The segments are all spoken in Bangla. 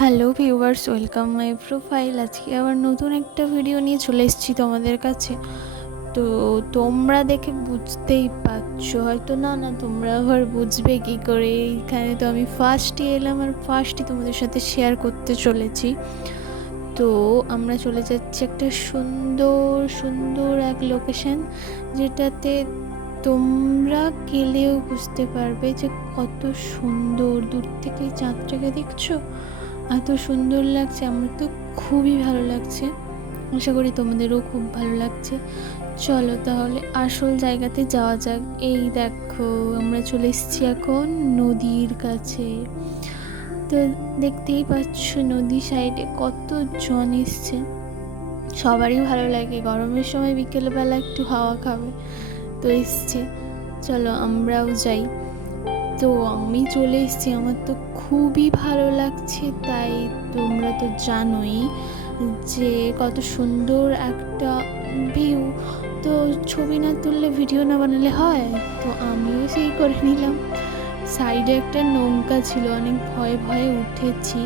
Hello viewers, welcome my profile. আজকে আবার নতুন একটা ভিডিও নিয়ে চলে এসেছি তোমাদের কাছে। তো তোমরা দেখে বুঝতেই পারছো হয়তো, না তোমরা আবার বুঝবে কী করে। এইখানে তো আমি ফার্স্টই এলাম আর ফার্স্টই তোমাদের সাথে শেয়ার করতে চলেছি। তো আমরা চলে যাচ্ছি একটা সুন্দর সুন্দর এক লোকেশন, যেটাতে তোমরা গেলেও বুঝতে পারবে যে কত সুন্দর। দূর থেকে চাঁদটাকে দেখছো, এত সুন্দর লাগছে। আমার তো খুবই ভালো লাগছে, আশা করি তোমাদেরও খুব ভালো লাগছে। চলো তাহলে আসল জায়গাতে যাওয়া যাক। এই দেখো, আমরা চলে এসেছি এখন নদীর কাছে। তো দেখতেই পাচ্ছ নদী সাইডে কত জন এসছে। সবারই ভালো লাগে গরমের সময় বিকেলবেলা একটু হাওয়া খাবে, তো এসছে। চলো আমরাও যাই। তো আমি চলে এসেছি, আমার তো খুবই ভালো লাগছে। তাই তোমরা তো জানোই যে কত সুন্দর একটা ভিউ। তো ছবি না তুললে ভিডিও না বানালে হয়, তো আমিও সেই করে নিলাম। সাইডে একটা নৌকা ছিল, অনেক ভয়ে ভয়ে উঠেছি,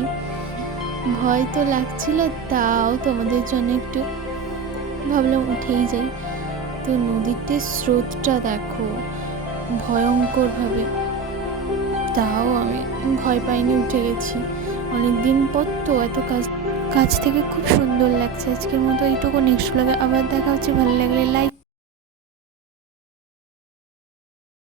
ভয় তো লাগছিল, তাও তোমাদের জন্য একটু ভাবলাম উঠেই যাই। তো নদীতে স্রোতটা দেখো ভয়ঙ্করভাবে, তাও আমি ভয় পাইনি, উঠে গেছি। অনেক দিন পর তো এত কাছ থেকে খুব সুন্দর লাগছে। আজকের মতো এইটুকু, নেক্সট ব্লগে আবার দেখা হচ্ছে। ভালো লাগলে লাইক